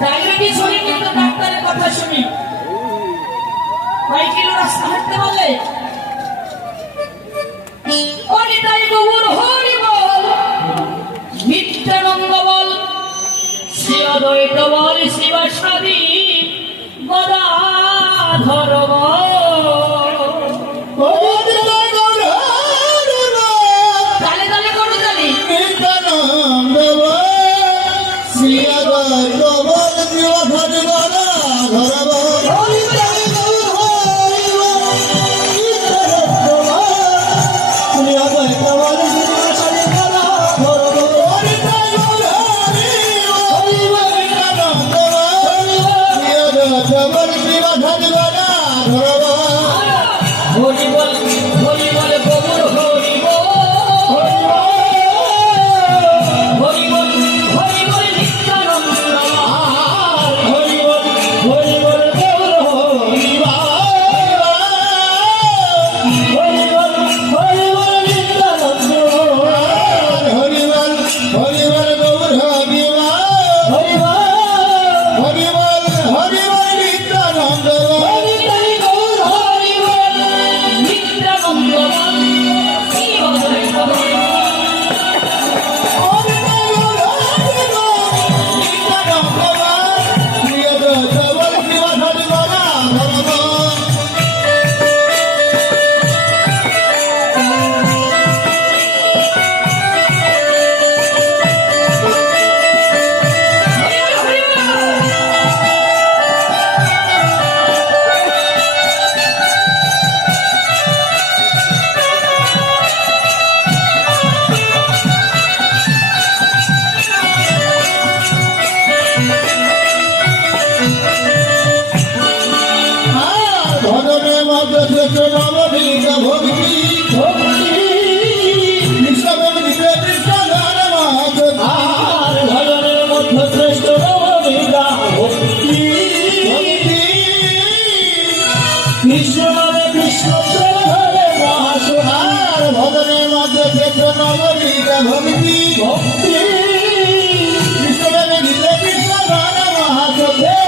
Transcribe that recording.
Diabetes হলে কিন্তু ডাক্তারের কথা শুনি। কয় কিলো রাস্তা হাঁটতে বলে অনিতাই গৌর হরি বল, নিত্যানন্দ বল, শ্রী অদ্বৈত বল, শিবাসাদি গদাধর বল। তালে তালে করো তালি। নিত্যানন্দ বল, শ্রী অদ্বৈত বল, শিবাসাদি গদাধর বল। হরি বল হরি বল গৌর হরি বল, হরি বল হরি বল নিত্যানন্দ হরি বল হরি বল গৌর হরি বল, হরি বল হরি বল নিত্যানন্দ, হরি বল হরি বল গৌর হরি বল, হরি বল হরি বল হরি বল নিত্যানন্দ। কৃষ্ণ নামে কৃষ্ণ প্রেমে মহাসুহার ভজনের মধ্যে ক্ষেত্র নবনীতা ভক্তি ভক্তি কৃষ্ণ নামে কৃষ্ণ কৃষ্ণ মহাসুহার